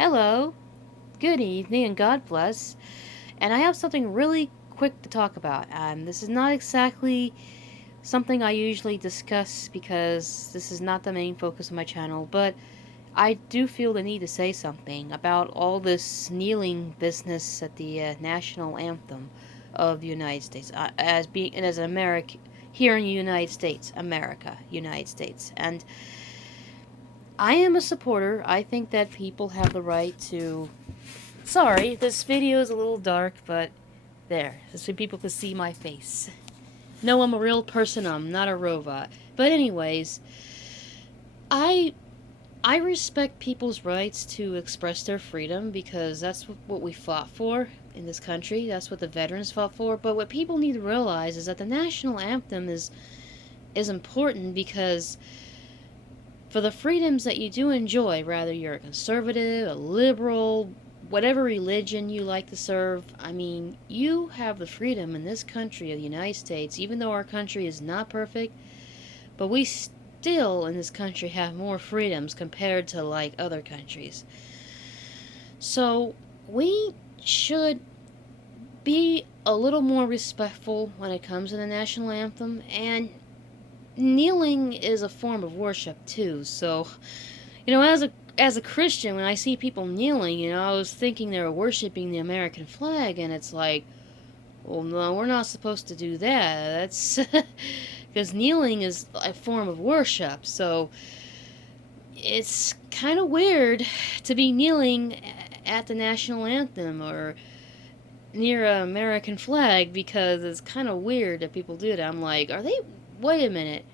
Hello, good evening, and God bless. And I have something really quick to talk about. This is not exactly something I usually discuss because this is not the main focus of my channel, but I do feel the need to say something about all this kneeling business at the national anthem of the United States, as an American here in the United States, America, United States, and I am a supporter. I think that people have the right to. Sorry, this video is a little dark, but there, so people can see my face. No, I'm a real person. I'm not a robot. But anyways, I I respect people's rights to express their freedom because that's what we fought for in this country. That's what the veterans fought for. But what people need to realize is that the national anthem is important because for the freedoms that you do enjoy, whether you're a conservative, a liberal, whatever religion you like to serve, I mean, you have the freedom in this country of the United States, even though our country is not perfect, but we still in this country have more freedoms compared to like other countries. So we should be a little more respectful when it comes to the national anthem, and kneeling is a form of worship too. So, as a Christian, when I see people kneeling, I was thinking they were worshiping the American flag, and it's like, well, no, we're not supposed to do that. That's because kneeling is a form of worship. So it's kind of weird to be kneeling at the national anthem or near an American flag because it's kind of weird that people do that. I'm like, are they? Wait a minute.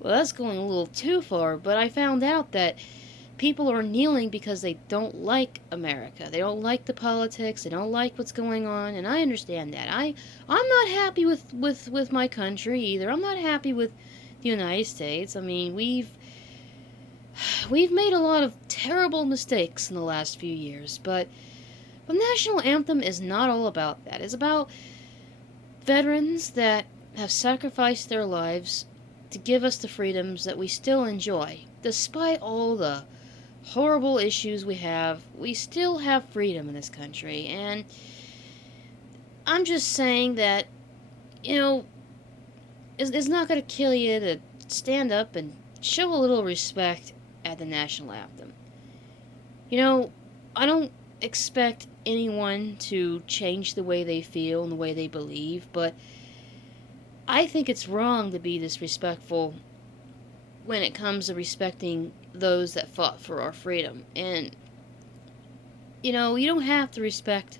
Well, that's going a little too far, but I found out that people are kneeling because they don't like America. They don't like the politics. They don't like what's going on, and I understand that. I'm not happy with my country either. I'm not happy with the United States. I mean, we've made a lot of terrible mistakes in the last few years, but the national anthem is not all about that. It's about veterans that have sacrificed their lives to give us the freedoms that we still enjoy. Despite all the horrible issues we still have freedom in this country. And I'm just saying that, it's not going to kill you to stand up and show a little respect at the national anthem. I don't expect anyone to change the way they feel and the way they believe, but I think it's wrong to be disrespectful when it comes to respecting those that fought for our freedom. And, you don't have to respect,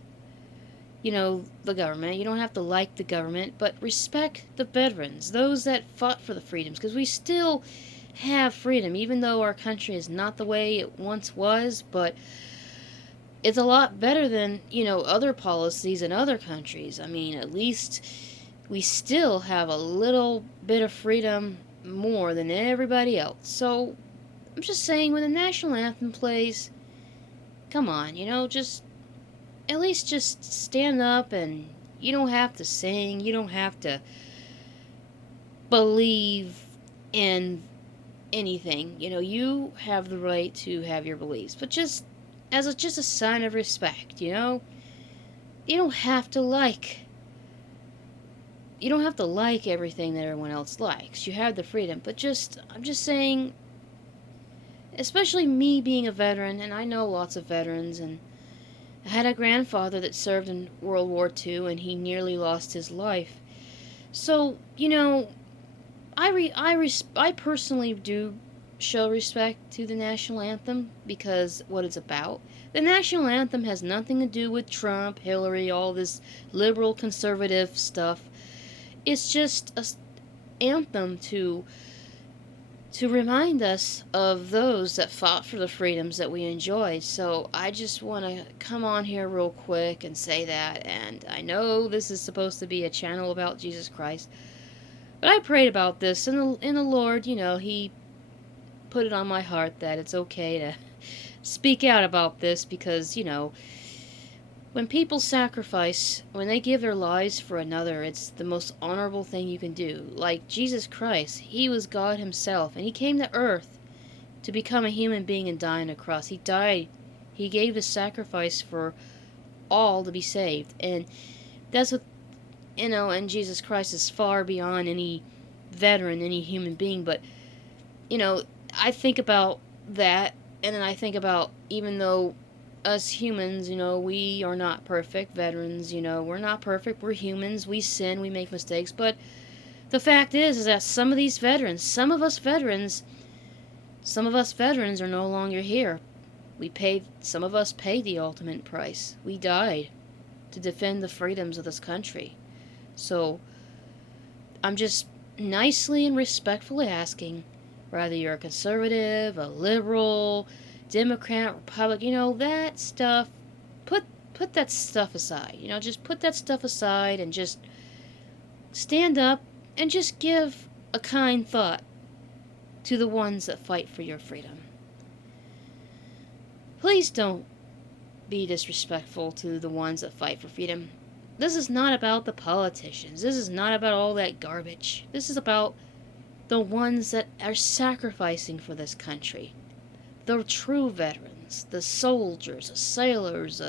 the government. You don't have to like the government, but respect the veterans, those that fought for the freedoms, because we still have freedom, even though our country is not the way it once was, but it's a lot better than, other policies in other countries. I mean, at least we still have a little bit of freedom more than everybody else. So, I'm just saying, when the national anthem plays, come on, just at least just stand up, and you don't have to sing, you don't have to believe in anything. You have the right to have your beliefs, but just as just a sign of respect, you don't have to like everything that everyone else likes. You have the freedom, but I'm just saying, especially me being a veteran, and I know lots of veterans, and I had a grandfather that served in World War II, and he nearly lost his life. So, I personally do show respect to the national anthem because what it's about. The national anthem has nothing to do with Trump, Hillary, all this liberal conservative stuff. It's just an anthem to remind us of those that fought for the freedoms that we enjoy. So I just want to come on here real quick and say that. And I know this is supposed to be a channel about Jesus Christ, but I prayed about this, and the Lord, He put it on my heart that it's okay to speak out about this because, when people sacrifice, when they give their lives for another, it's the most honorable thing you can do. Like Jesus Christ, He was God Himself, and He came to earth to become a human being and die on a cross. He died He gave his sacrifice for all to be saved. And that's what, and Jesus Christ is far beyond any veteran, any human being. But, you know, I think about that, and then I think about, even though us humans, we are not perfect. Veterans, we're not perfect. We're humans. We sin. We make mistakes. But the fact is that some of these veterans, some of us veterans are no longer here. Some of us paid the ultimate price. We died to defend the freedoms of this country. So I'm just nicely and respectfully asking, whether you're a conservative, a liberal, Democrat, Republican, that stuff, put that stuff aside. Just put that stuff aside and just stand up and just give a kind thought to the ones that fight for your freedom. Please don't be disrespectful to the ones that fight for freedom. This is not about the politicians. This is not about all that garbage. This is about the ones that are sacrificing for this country. The true veterans, the soldiers, the sailors,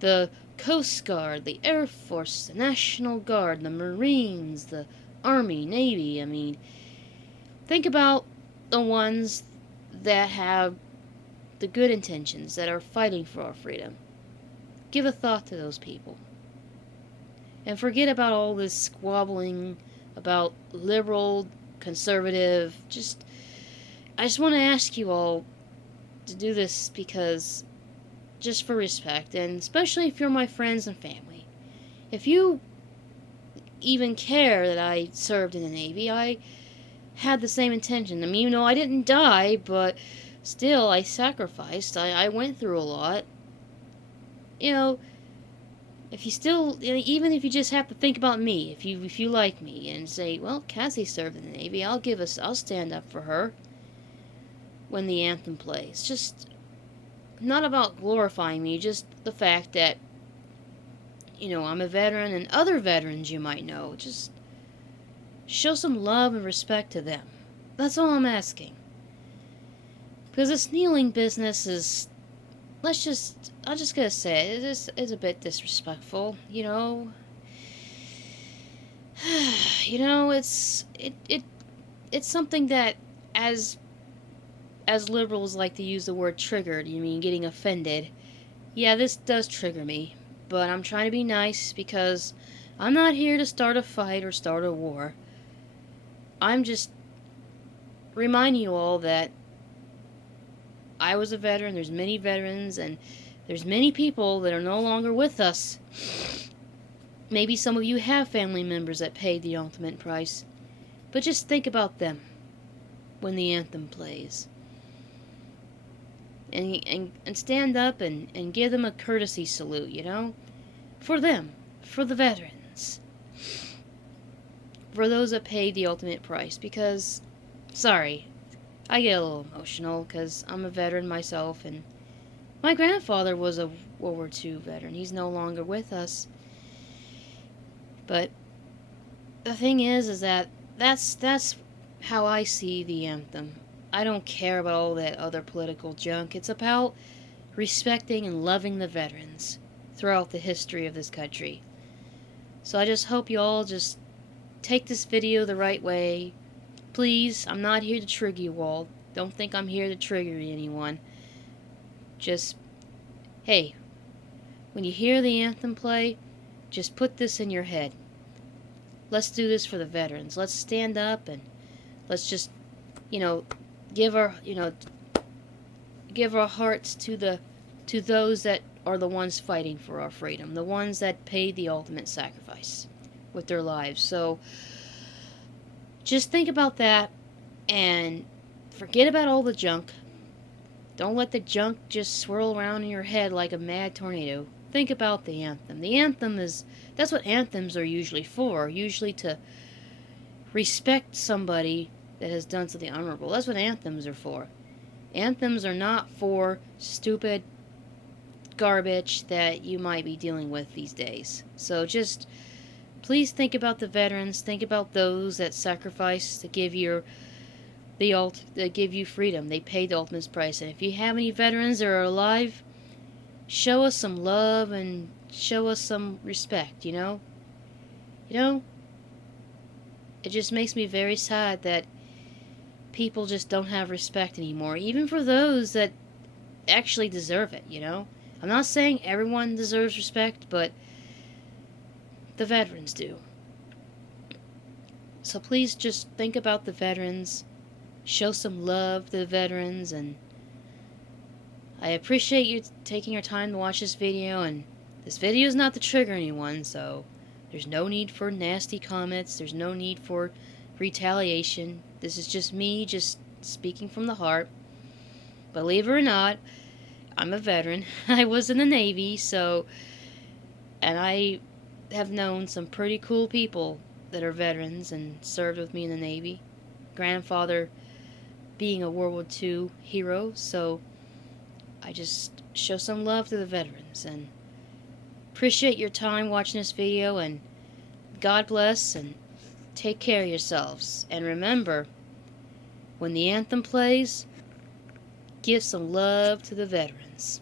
the Coast Guard, the Air Force, the National Guard, the Marines, the Army, Navy. Think about the ones that have the good intentions, that are fighting for our freedom. Give a thought to those people. And forget about all this squabbling about liberal, conservative. I just want to ask you all to do this because, just for respect, and especially if you're my friends and family. If you even care that I served in the Navy, I had the same intention. I didn't die, but still, I sacrificed. I went through a lot. If you still, even if you just have to think about me, if you like me and say, well, Cassie served in the Navy, I'll stand up for her when the anthem plays. Just not about glorifying me, just the fact that, I'm a veteran, and other veterans you might know. Just show some love and respect to them. That's all I'm asking. Because this kneeling business is, I'm just gonna say it is a bit disrespectful, it's something that, as liberals like to use the word triggered, getting offended. Yeah, this does trigger me, but I'm trying to be nice because I'm not here to start a fight or start a war. I'm just reminding you all that I was a veteran, there's many veterans, and there's many people that are no longer with us. Maybe some of you have family members that paid the ultimate price, but just think about them when the anthem plays. And stand up and give them a courtesy salute, for them, for the veterans, for those that paid the ultimate price. Because, sorry, I get a little emotional because I'm a veteran myself, and my grandfather was a World War II veteran. He's no longer with us. But the thing is that that's how I see the anthem. I don't care about all that other political junk. It's about respecting and loving the veterans throughout the history of this country. So I just hope you all just take this video the right way. Please, I'm not here to trigger you all. Don't think I'm here to trigger anyone. Just, hey, when you hear the anthem play, just put this in your head. Let's do this for the veterans. Let's stand up and let's just, give our hearts to those that are the ones fighting for our freedom, the ones that paid the ultimate sacrifice with their lives. So just think about that and forget about all the junk. Don't let the junk just swirl around in your head like a mad tornado. Think about the anthem. The anthem that's what anthems are usually for, usually to respect somebody that has done something honorable. That's what anthems are for. Anthems are not for stupid garbage that you might be dealing with these days. So just please think about the veterans. Think about those that sacrifice to give your They give you freedom. They paid the ultimate price. And if you have any veterans that are alive, show us some love and show us some respect, you know? You know, it just makes me very sad that people just don't have respect anymore, even for those that actually deserve it, you know? I'm not saying everyone deserves respect, but the veterans do. So please just think about the veterans, show some love to the veterans, and I appreciate you taking your time to watch this video, and this video is not to trigger anyone, so there's no need for nasty comments, there's no need for retaliation. This is just me just speaking from the heart. Believe it or not, I'm a veteran. I was in the Navy, and I have known some pretty cool people that are veterans and served with me in the Navy. Grandfather being a World War II hero, so I just show some love to the veterans and appreciate your time watching this video, and God bless and take care of yourselves. And remember, when the anthem plays, give some love to the veterans.